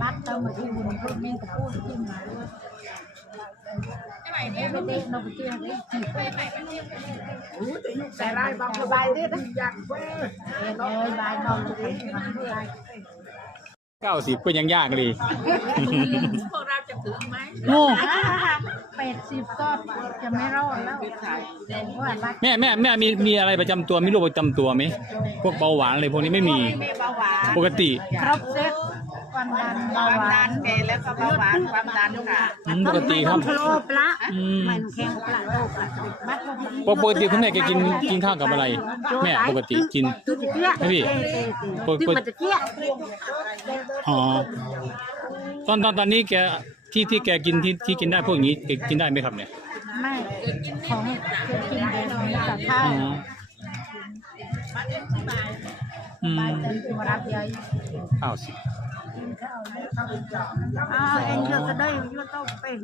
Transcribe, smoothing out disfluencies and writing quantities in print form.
bắt tao mà đi buồn thôi men cả cô đi mà cái này nó bị kia đấyแต่ลายบางสบายดิอยากเว้ย ơi bài non thì 90ก็ยังยากเลย พวกเราจะถึงไหม โอ้80ก็จะไม่รอดแล้วว่าบัด แม่มีอะไรประจำตัวมีโรคประจำตัวไหมพวกเบาหวานอะไรพวกนี้ไม่มี ไม่เบาหวาน ปกติ ครบเซตความดัน ความดันแกแล้วก็เบาหวานความดันค่ะ ปกติครับ โลปละมันแข็งปละโลปละบัด ปกติคุณแม่แกกินข้าวกับอะไรแม่ปกติกินไม่พี่มันจะเกี้ยอ๋อตอนนี้แกที่แกกินที่กินได้พวกนี้แกกินได้ไหมครับเนี่ย ไม่ของกินเองกับข้าวไปเต็มตัวรับใหญ่ ข้าวสิ เองเลือกก็ได้ยุ่งต้องเป็น